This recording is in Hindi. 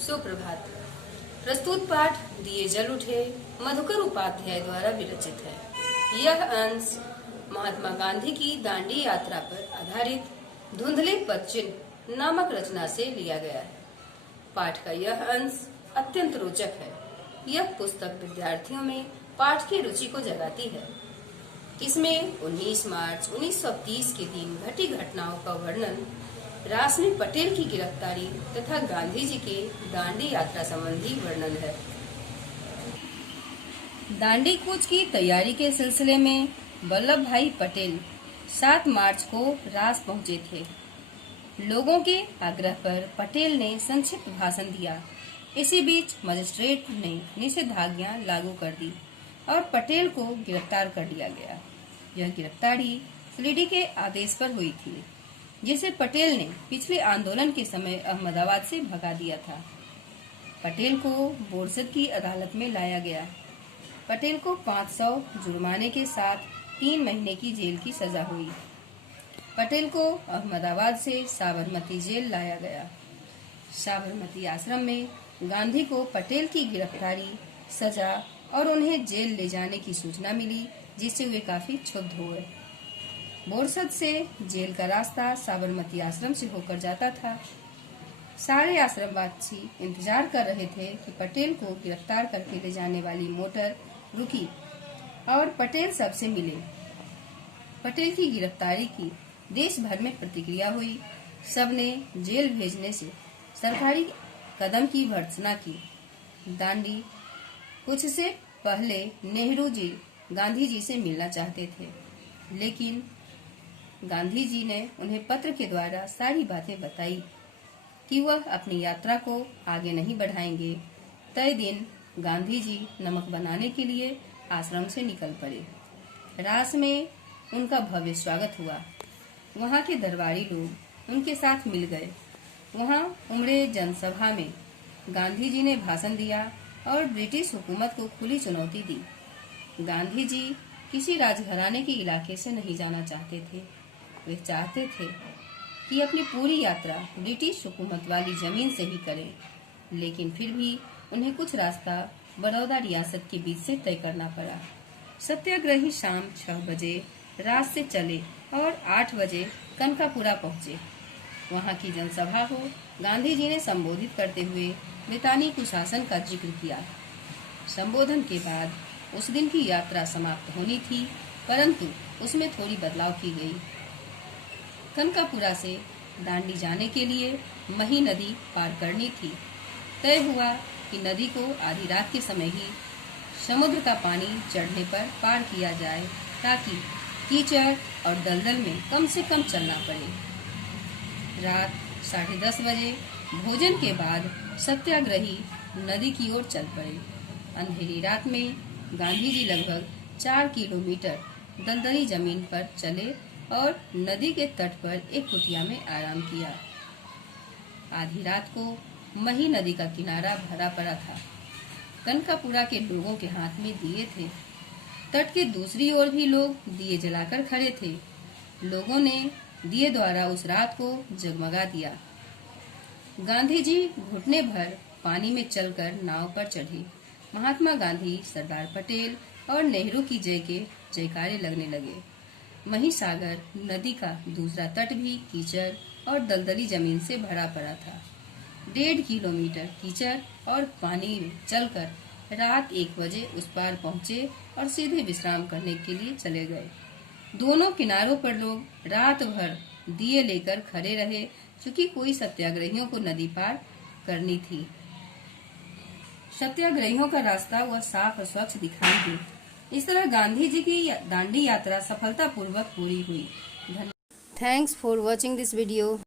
सुप्रभात। प्रस्तुत पाठ दिए जल उठे मधुकर उपाध्याय द्वारा विरचित है। यह अंश महात्मा गांधी की दांडी यात्रा पर आधारित धुंधले पदचिन्ह नामक रचना से लिया गया है। पाठ का यह अंश अत्यंत रोचक है। यह पुस्तक विद्यार्थियों में पाठ की रुचि को जगाती है। इसमें 19 मार्च 1930 के दिन घटी घटनाओं का वर्णन, रास में पटेल की गिरफ्तारी तथा गांधी जी के दांडी यात्रा संबंधी वर्णन है। दांडी कूच की तैयारी के सिलसिले में वल्लभ भाई पटेल 7 मार्च को रास पहुंचे थे। लोगों के आग्रह पर पटेल ने संक्षिप्त भाषण दिया। इसी बीच मजिस्ट्रेट ने निषेधाज्ञा लागू कर दी और पटेल को गिरफ्तार कर लिया गया। यह गिरफ्तारी स्लीडी के आदेश पर हुई थी, जिसे पटेल ने पिछले आंदोलन के समय अहमदाबाद से भगा दिया था। पटेल को बोरसद की अदालत में लाया गया। पटेल को 500 जुर्माने के साथ 3 महीने की जेल की सजा हुई। पटेल को अहमदाबाद से साबरमती जेल लाया गया। साबरमती आश्रम में गांधी को पटेल की गिरफ्तारी, सजा और उन्हें जेल ले जाने की सूचना मिली, जिससे वे काफी क्षुब्ध हुए। बोरसद से जेल का रास्ता साबरमती आश्रम से होकर जाता था। सारे आश्रमवासी इंतजार कर रहे थे कि पटेल को गिरफ्तार करके ले जाने वाली मोटर रुकी और पटेल सबसे मिले। पटेल की गिरफ्तारी की देश भर में प्रतिक्रिया हुई। सबने जेल भेजने से सरकारी कदम की भर्त्सना की। दांडी कुछ से पहले नेहरू जी गांधी जी से मिलना चाहते थे, लेकिन गांधी जी ने उन्हें पत्र के द्वारा सारी बातें बताई कि वह अपनी यात्रा को आगे नहीं बढ़ाएंगे। तय दिन गांधी जी नमक बनाने के लिए आश्रम से निकल पड़े। रास में उनका भव्य स्वागत हुआ। वहां के दरबारी लोग उनके साथ मिल गए। वहां उमड़े जनसभा में गांधी जी ने भाषण दिया और ब्रिटिश हुकूमत को खुली चुनौती दी। गांधी जी किसी राजघराने के इलाके से नहीं जाना चाहते थे। वे चाहते थे कि अपनी पूरी यात्रा ब्रिटिश हुकूमत वाली जमीन से ही करें, लेकिन फिर भी उन्हें कुछ रास्ता बड़ौदा रियासत के बीच से तय करना पड़ा। सत्याग्रही शाम 6 बजे रात से चले और 8 बजे कनकापुरा पहुंचे। वहां की जनसभा को गांधी जी ने संबोधित करते हुए ब्रितानी कुशासन का जिक्र किया। संबोधन के बाद उस दिन की यात्रा समाप्त होनी थी, परंतु उसमें थोड़ी बदलाव की गई। कनकापुरा से दांडी जाने के लिए मही नदी पार करनी थी। तय हुआ कि नदी को आधी रात के समय ही समुद्र का पानी चढ़ने पर पार किया जाए, ताकि कीचड़ और दलदल में कम से कम चलना पड़े। रात 10:30 बजे भोजन के बाद सत्याग्रही नदी की ओर चल पड़े। अंधेरी रात में गांधी जी लगभग 4 किलोमीटर दलदली जमीन पर चले और नदी के तट पर एक कुटिया में आराम किया। आधी रात को मही नदी का किनारा भरा पड़ा था। कनकापुरा के लोगों के हाथ में दिए थे। तट के दूसरी ओर भी लोग दिए जलाकर खड़े थे। लोगों ने दिए द्वारा उस रात को जगमगा दिया। गांधी जी घुटने भर पानी में चलकर नाव पर चढ़े। महात्मा गांधी, सरदार पटेल और नेहरू की जय के जयकारे लगने लगे। महिसागर नदी का दूसरा तट भी कीचड़ और दलदली जमीन से भरा पड़ा था। 1.5 किलोमीटर कीचड़ और पानी में चलकर रात 1 बजे उस पार पहुंचे और सीधे विश्राम करने के लिए चले गए। दोनों किनारों पर लोग रात भर दिए लेकर खड़े रहे, क्योंकि कोई सत्याग्रहियों को नदी पार करनी थी। सत्याग्रहियों का रास्ता वह साफ और स्वच्छ दिखाई दी। इस तरह गांधी जी की दांडी यात्रा सफलतापूर्वक पूरी हुई। Thanks for watching this video.